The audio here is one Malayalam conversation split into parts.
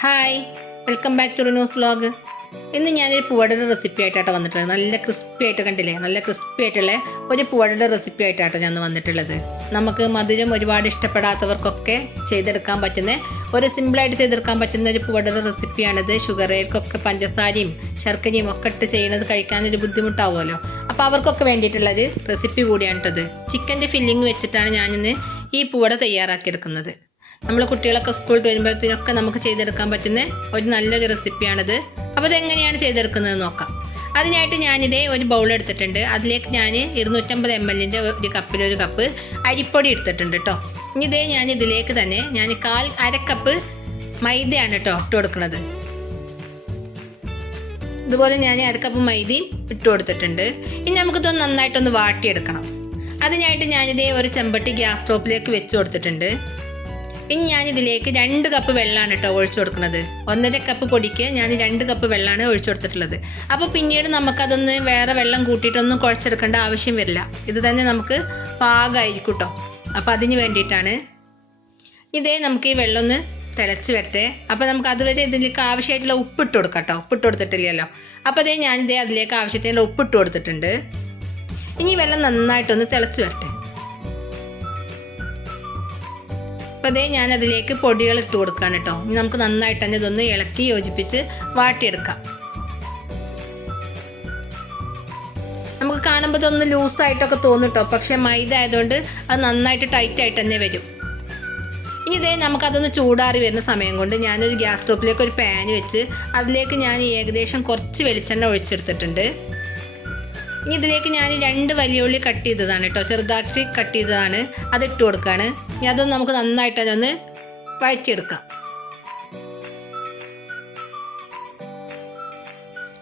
Hi welcome back to news vlog. ഇന്ന് ഞാനൊരു പൂവടയുടെ റെസിപ്പി ആയിട്ടാട്ടോ വന്നിട്ടുള്ളത്. നല്ല ക്രിസ്പി ആയിട്ട് കണ്ടില്ലേ? നല്ല ക്രിസ്പി ആയിട്ടുള്ള ഒരു പൂവടയുടെ റെസിപ്പി ആയിട്ടാട്ടോ ഞാൻ വന്നിട്ടുള്ളത്. നമുക്ക് മധുരം ഒരുപാട് ഇഷ്ടപ്പെടാത്തവർക്കൊക്കെ ചെയ്തെടുക്കാൻ പറ്റുന്ന ഒരു സിമ്പിളായിട്ട് ചെയ്തെടുക്കാൻ പറ്റുന്ന ഒരു പൂവടയുടെ റെസിപ്പിയാണിത്. ഷുഗറേക്കൊക്കെ പഞ്ചസാരയും ശർക്കരയും ഒക്കെ ഇട്ട് ചെയ്യുന്നത് കഴിക്കാനൊരു ബുദ്ധിമുട്ടാവുമല്ലോ. അപ്പോൾ അവർക്കൊക്കെ വേണ്ടിയിട്ടുള്ളൊരു റെസിപ്പി കൂടിയാണ് കേട്ടത് ചിക്കന്റെ ഫില്ലിങ് വെച്ചിട്ടാണ് ഞാനിന്ന് ഈ പൂവട തയ്യാറാക്കിയെടുക്കുന്നത്. നമ്മൾ കുട്ടികളൊക്കെ സ്കൂളിൽ വരുമ്പോഴത്തേനൊക്കെ നമുക്ക് ചെയ്തെടുക്കാൻ പറ്റുന്ന ഒരു നല്ലൊരു റെസിപ്പിയാണിത് അപ്പോൾ ഇതെങ്ങനെയാണ് ചെയ്തെടുക്കുന്നത് നോക്കാം. അതിനായിട്ട് ഞാനിതേ ഒരു ബൗൾ എടുത്തിട്ടുണ്ട്. അതിലേക്ക് ഞാൻ ഇരുന്നൂറ്റമ്പത് എം എല്ലിന്റെ ഒരു കപ്പിൽ ഒരു കപ്പ് അരിപ്പൊടി എടുത്തിട്ടുണ്ട് കേട്ടോ ഇനി ഇതേ ഞാൻ ഇതിലേക്ക് തന്നെ ഞാൻ കാൽ അരക്കപ്പ് മൈദയാണ് കേട്ടോ ഇട്ട് കൊടുക്കുന്നത്. ഇതുപോലെ ഞാൻ അരക്കപ്പ് മൈദയും ഇട്ട് കൊടുത്തിട്ടുണ്ട്. ഇനി നമുക്കിതൊന്ന് നന്നായിട്ടൊന്ന് വാട്ടിയെടുക്കണം. അതിനായിട്ട് ഞാനിതേ ഒരു ചെമ്പട്ടി ഗ്യാസ് സ്റ്റോപ്പിലേക്ക് വെച്ച് കൊടുത്തിട്ടുണ്ട്. ഇനി ഞാൻ ഇതിലേക്ക് രണ്ട് കപ്പ് വെള്ളമാണ് കേട്ടോ ഒഴിച്ചു കൊടുക്കുന്നത്. ഒന്നര കപ്പ് പൊടിക്ക് ഞാൻ രണ്ട് കപ്പ് വെള്ളമാണ് ഒഴിച്ചു കൊടുത്തിട്ടുള്ളത്. അപ്പോൾ പിന്നീട് നമുക്കതൊന്ന് വേറെ വെള്ളം കൂട്ടിയിട്ടൊന്നും കുഴച്ചെടുക്കേണ്ട ആവശ്യം വരില്ല. ഇത് തന്നെ നമുക്ക് പാകമായിരിക്കും കേട്ടോ. അപ്പോൾ അതിന് വേണ്ടിയിട്ടാണ്. ഇതേ നമുക്ക് ഈ വെള്ളം ഒന്ന് തിളച്ച് വരട്ടെ. അപ്പോൾ നമുക്ക് അതുവരെ ഇതിലേക്ക് ആവശ്യമായിട്ടുള്ള ഉപ്പിട്ട് കൊടുക്കാം കേട്ടോ. ഉപ്പിട്ട് കൊടുത്തിട്ടില്ലല്ലോ. അപ്പോൾ അതേ ഞാനിതേ അതിലേക്ക് ആവശ്യത്തിനുള്ള ഉപ്പിട്ട് കൊടുത്തിട്ടുണ്ട്. ഇനി വെള്ളം നന്നായിട്ടൊന്ന് തിളച്ച് വരട്ടെ. അപ്പോൾ അതേ ഞാൻ അതിലേക്ക് പൊടികൾ ഇട്ട് കൊടുക്കുകയാണ് കേട്ടോ. ഇനി നമുക്ക് നന്നായിട്ട് തന്നെ ഇതൊന്ന് ഇളക്കി യോജിപ്പിച്ച് വാട്ടിയെടുക്കാം. നമുക്ക് കാണുമ്പോൾ ഇതൊന്ന് ലൂസായിട്ടൊക്കെ തോന്നും കേട്ടോ. പക്ഷേ മൈദ ആയതുകൊണ്ട് അത് നന്നായിട്ട് ടൈറ്റ് ആയിട്ട് തന്നെ വരും. ഇനി ഇതേ നമുക്കതൊന്ന് ചൂടാറി വരുന്ന സമയം കൊണ്ട് ഞാനൊരു ഗ്യാസ് സ്റ്റോപ്പിലേക്ക് ഒരു പാൻ വെച്ച് അതിലേക്ക് ഞാൻ ഏകദേശം കുറച്ച് വെളിച്ചെണ്ണ ഒഴിച്ചെടുത്തിട്ടുണ്ട്. ഇനി ഇതിലേക്ക് ഞാൻ രണ്ട് വലിയ ഉള്ളി കട്ട് ചെയ്തതാണ് കേട്ടോ. ചെറുതാക്കി കട്ട് ചെയ്തതാണ്. അത് കൊടുക്കുകയാണ് ഇനി അതൊന്ന് നമുക്ക് നന്നായിട്ട് അതൊന്ന് വഴറ്റിയെടുക്കാം.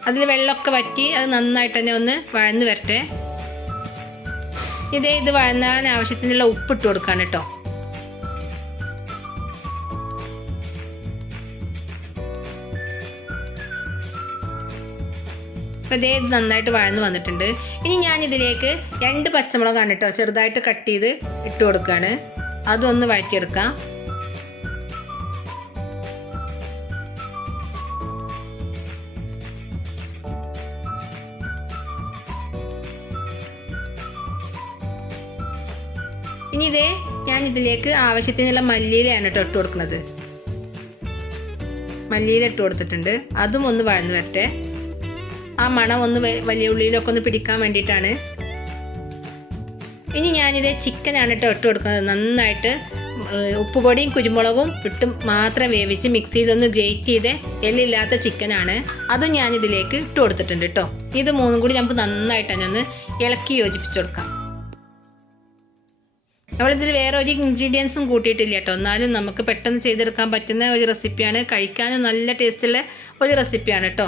അതിൽ വെള്ളമൊക്കെ വറ്റി അത് നന്നായിട്ട് തന്നെ ഒന്ന് വഴന്ന് വരട്ടെ. ഇതേ ഇത് വഴന്നാൻ ആവശ്യത്തിനുള്ള ഉപ്പ് ഇട്ട് കൊടുക്കുകയാണ് കേട്ടോ. അപ്പോൾ ഇതേ ഇത് നന്നായിട്ട് വഴന്ന് വന്നിട്ടുണ്ട്. ഇനി ഞാൻ ഇതിലേക്ക് രണ്ട് പച്ചമുളകാണ് കേട്ടോ ചെറുതായിട്ട് കട്ട് ചെയ്ത് ഇട്ട് കൊടുക്കുകയാണ് അതൊന്ന് വഴറ്റിയെടുക്കാം. ഇനി ഇതേ ഞാൻ ഇതിലേക്ക് ആവശ്യത്തിനുള്ള മല്ലിയിലാണ് കേട്ടോ ഇട്ട് കൊടുക്കുന്നത്. മല്ലിയില ഇട്ട് കൊടുത്തിട്ടുണ്ട്. അതും ഒന്ന് വഴന്നു വരട്ടെ. ആ മണം ഒന്ന് വലിയ ഉള്ളിയിലൊക്കെ ഒന്ന് പിടിക്കാൻ വേണ്ടിയിട്ടാണ് ഇനി ഞാനിത് ചിക്കനാണ് കേട്ടോ ഇട്ട് കൊടുക്കുന്നത്. നന്നായിട്ട് ഉപ്പുപൊടിയും കുരുമുളകും ഇട്ടും മാത്രം വേവിച്ച് മിക്സിയിലൊന്ന് ഗ്രേറ്റ് ചെയ്ത് എല്ലില്ലാത്ത ചിക്കനാണ്. അതും ഞാനിതിലേക്ക് ഇട്ട് കൊടുത്തിട്ടുണ്ട് കേട്ടോ. ഇത് മൂന്നും കൂടി നമുക്ക് നന്നായിട്ട് തന്നെ ഒന്ന് ഇളക്കി യോജിപ്പിച്ച് കൊടുക്കാം. നമ്മളിതിൽ വേറെ ഒരു ഇൻഗ്രീഡിയൻസും കൂട്ടിയിട്ടില്ല കേട്ടോ. എന്നാലും നമുക്ക് പെട്ടെന്ന് ചെയ്തെടുക്കാൻ പറ്റുന്ന ഒരു റെസിപ്പിയാണ് കഴിക്കാനും നല്ല ടേസ്റ്റുള്ള ഒരു റെസിപ്പിയാണ് കേട്ടോ.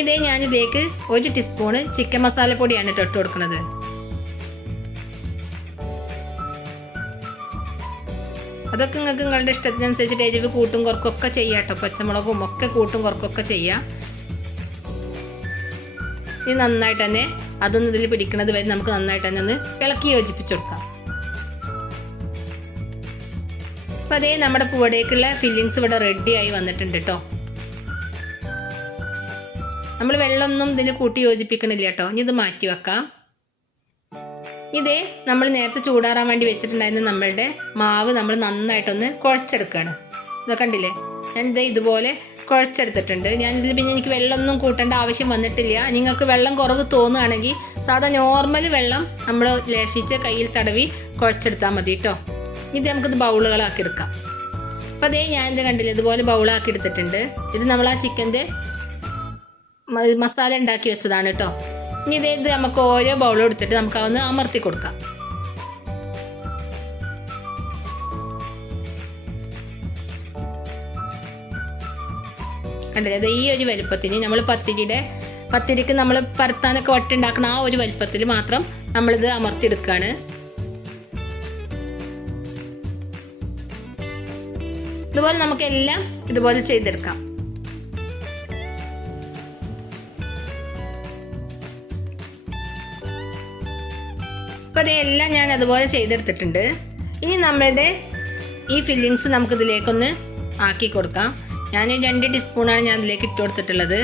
ഇതേ ഞാനിതേക്ക് ഒരു ടീസ്പൂണ് ചിക്കൻ മസാലപ്പൊടിയാണ് കേട്ടോ ഇട്ട് കൊടുക്കുന്നത്. അതൊക്കെ നിങ്ങൾക്ക് നിങ്ങളുടെ ഇഷ്ടത്തിനനുസരിച്ചിട്ട് എരിവ് കൂട്ടും കുറക്കൊക്കെ ചെയ്യാം കേട്ടോ പച്ചമുളകും ഒക്കെ കൂട്ടും കുറക്കൊക്കെ ചെയ്യാം. ഇത് നന്നായിട്ട് തന്നെ അതൊന്നും ഇതിൽ പിടിക്കുന്നത് വരെ നമുക്ക് നന്നായിട്ട് തന്നെ ഒന്ന് ഇളക്കി യോജിപ്പിച്ച് കൊടുക്കാം. അപ്പോൾ അതേ നമ്മുടെ പൂവടേക്കുള്ള ഫില്ലിങ്സ് ഇവിടെ റെഡി ആയി വന്നിട്ടുണ്ട് കേട്ടോ നമ്മൾ വെള്ളമൊന്നും ഇതിൽ കൂട്ടി യോജിപ്പിക്കണില്ല കേട്ടോ ഇനി ഇത് മാറ്റി വെക്കാം. ഇതേ നമ്മൾ നേരത്തെ ചൂടാറാൻ വേണ്ടി വെച്ചിട്ടുണ്ടായിരുന്ന നമ്മളുടെ മാവ് നമ്മൾ നന്നായിട്ടൊന്ന് കുഴച്ചെടുക്കുകയാണ് ഇതൊക്കെ കണ്ടില്ലേ? ഞാനിത് ഇതുപോലെ കുഴച്ചെടുത്തിട്ടുണ്ട്. ഞാനിതിൽ പിന്നെ എനിക്ക് വെള്ളമൊന്നും കൂട്ടേണ്ട ആവശ്യം വന്നിട്ടില്ല. നിങ്ങൾക്ക് വെള്ളം കുറവ് തോന്നുകയാണെങ്കിൽ സാധാ നോർമൽ വെള്ളം നമ്മൾ ലേശിച്ച് കയ്യിൽ തടവി കുഴച്ചെടുത്താൽ മതി കേട്ടോ ഇത് നമുക്കിത് ബൗളുകളാക്കി എടുക്കാം. അപ്പോൾ അതേ ഞാനിത് കണ്ടില്ല ഇതുപോലെ ബൗളാക്കി എടുത്തിട്ടുണ്ട്. ഇത് നമ്മൾ ആ ചിക്കന്റെ മസാല ഉണ്ടാക്കി വെച്ചതാണ് കേട്ടോ ഇനി ഇതേ ഇത് നമുക്ക് ഓരോ ബൗളും എടുത്തിട്ട് നമുക്ക് അതൊന്ന് അമർത്തി കൊടുക്കാം. കണ്ടില്ലേ? അത് ഈ ഒരു വലുപ്പത്തിന് നമ്മൾ പത്തിരിയുടെ പത്തിരിക്ക് നമ്മൾ പരത്താനൊക്കെ വട്ടുണ്ടാക്കുന്ന ആ ഒരു വലുപ്പത്തിൽ മാത്രം നമ്മളിത് അമർത്തിയെടുക്കുകയാണ് ഇതുപോലെ നമുക്കെല്ലാം ഇതുപോലെ ചെയ്തെടുക്കാം. അപ്പോൾ അതെല്ലാം ഞാൻ അതുപോലെ ചെയ്തെടുത്തിട്ടുണ്ട്. ഇനി നമ്മളുടെ ഈ ഫില്ലിങ്സ് നമുക്കിതിലേക്കൊന്ന് ആക്കി കൊടുക്കാം. ഞാൻ രണ്ട് ടീസ്പൂണാണ് ഞാൻ ഇതിലേക്ക് ഇട്ട് കൊടുത്തിട്ടുള്ളത്.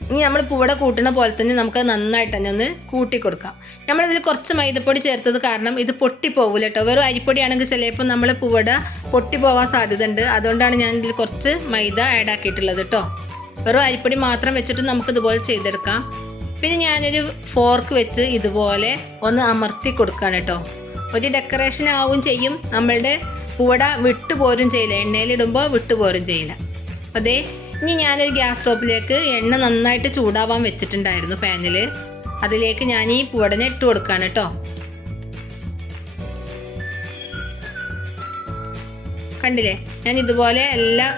ഇനി നമ്മൾ പൂടെ കൂട്ടുന്ന പോലെ തന്നെ നമുക്ക് നന്നായിട്ട് തന്നെ ഒന്ന് കൂട്ടി കൊടുക്കാം. നമ്മളിതിൽ കുറച്ച് മൈദപ്പൊടി ചേർത്തത് കാരണം ഇത് പൊട്ടിപ്പോകില്ല കേട്ടോ. വെറും അരിപ്പൊടിയാണെങ്കിൽ ചിലപ്പോൾ നമ്മൾ പൂവട പൊട്ടിപ്പോവാൻ സാധ്യത ഉണ്ട് അതുകൊണ്ടാണ് ഞാൻ ഇതിൽ കുറച്ച് മൈദ ആഡ് ആക്കിയിട്ടുള്ളത് കേട്ടോ. വെറും അരിപ്പൊടി മാത്രം വെച്ചിട്ട് നമുക്ക് ഇതുപോലെ ചെയ്തെടുക്കാം. പിന്നെ ഞാനൊരു ഫോർക്ക് വെച്ച് ഇതുപോലെ ഒന്ന് അമർത്തി കൊടുക്കുകയാണ് കേട്ടോ. ഒരു ഡെക്കറേഷൻ ആവും ചെയ്യും. നമ്മളുടെ കൂട വിട്ടുപോരും ചെയ്യില്ല. എണ്ണയിലിടുമ്പോൾ വിട്ടുപോരും ചെയ്യില്ല. അതേ ഇനി ഞാനൊരു ഗ്യാസ് സ്റ്റോപ്പിലേക്ക് എണ്ണ നന്നായിട്ട് ചൂടാവാൻ വെച്ചിട്ടുണ്ടായിരുന്നു പാനിൽ അതിലേക്ക് ഞാൻ ഈ പൂടനെ ഇട്ട് കൊടുക്കുകയാണ് കേട്ടോ. കണ്ടില്ലേ? ഞാൻ ഇതുപോലെ എല്ലാം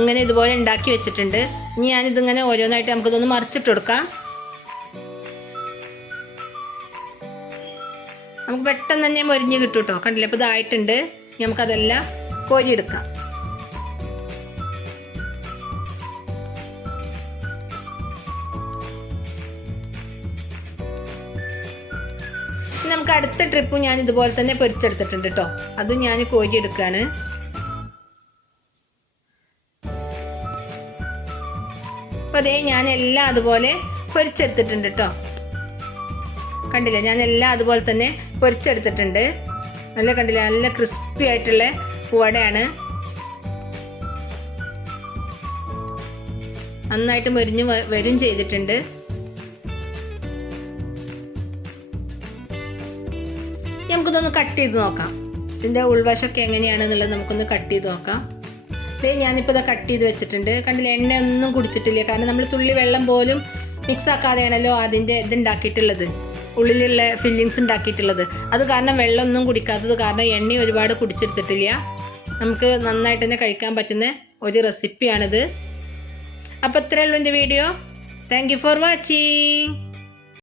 ഇങ്ങനെ ഇതുപോലെ ഉണ്ടാക്കി വെച്ചിട്ടുണ്ട്. ഇനി ഞാനിതിങ്ങനെ ഓരോന്നായിട്ട് നമുക്കിതൊന്ന് മറിച്ചിട്ട് കൊടുക്കാം. നമുക്ക് പെട്ടെന്ന് തന്നെ മൊരിഞ്ഞ് കിട്ടും കേട്ടോ കണ്ടില്ലേ? അപ്പോൾ ഇതായിട്ടുണ്ട്. നമുക്കതെല്ലാം കോരിയെടുക്കാം. നമുക്ക് അടുത്ത ട്രിപ്പും ഞാൻ ഇതുപോലെ തന്നെ പൊരിച്ചെടുത്തിട്ടുണ്ട് കേട്ടോ അതും ഞാൻ കോരിയെടുക്കുകയാണ് അപ്പോൾ അതേ ഞാൻ എല്ലാം അതുപോലെ പൊരിച്ചെടുത്തിട്ടുണ്ട് കേട്ടോ കണ്ടില്ലേ? ഞാൻ എല്ലാം അതുപോലെ തന്നെ പൊരിച്ചെടുത്തിട്ടുണ്ട്. നല്ല കണ്ടില്ല? നല്ല ക്രിസ്പി ആയിട്ടുള്ള പൂവടയാണ് നന്നായിട്ട് മൊരിഞ്ഞ് വരും ചെയ്തിട്ടുണ്ട്. നമുക്കിതൊന്ന് കട്ട് ചെയ്ത് നോക്കാം. ഇതിന്റെ ഉൾവശമൊക്കെ എങ്ങനെയാണെന്നുള്ളത് നമുക്കൊന്ന് കട്ട് ചെയ്ത് നോക്കാം. ദേ ഞാനിപ്പോൾ ഇത് കട്ട് ചെയ്ത് വെച്ചിട്ടുണ്ട്. കണ്ടില്ല? എണ്ണ ഒന്നും കുടിച്ചിട്ടില്ല. കാരണം നമ്മൾ തുള്ളി വെള്ളം പോലും മിക്സ് ആക്കാതെയാണല്ലോ അതിന്റെ ഇത് ഉണ്ടാക്കിയിട്ടുള്ളത്. ഉള്ളിലുള്ള ഫില്ലിങ്സ് ഉണ്ടാക്കിയിട്ടുള്ളത്. അത് കാരണം വെള്ളമൊന്നും കുടിക്കാത്തത് കാരണം എണ്ണ ഒരുപാട് കുടിച്ചെടുത്തിട്ടില്ല. നമുക്ക് നന്നായിട്ട് തന്നെ കഴിക്കാൻ പറ്റുന്ന ഒരു റെസിപ്പിയാണിത് അപ്പോൾ ഇത്രയേ ഉള്ളൂ എന്റെ വീഡിയോ താങ്ക് ഫോർ വാച്ചിങ്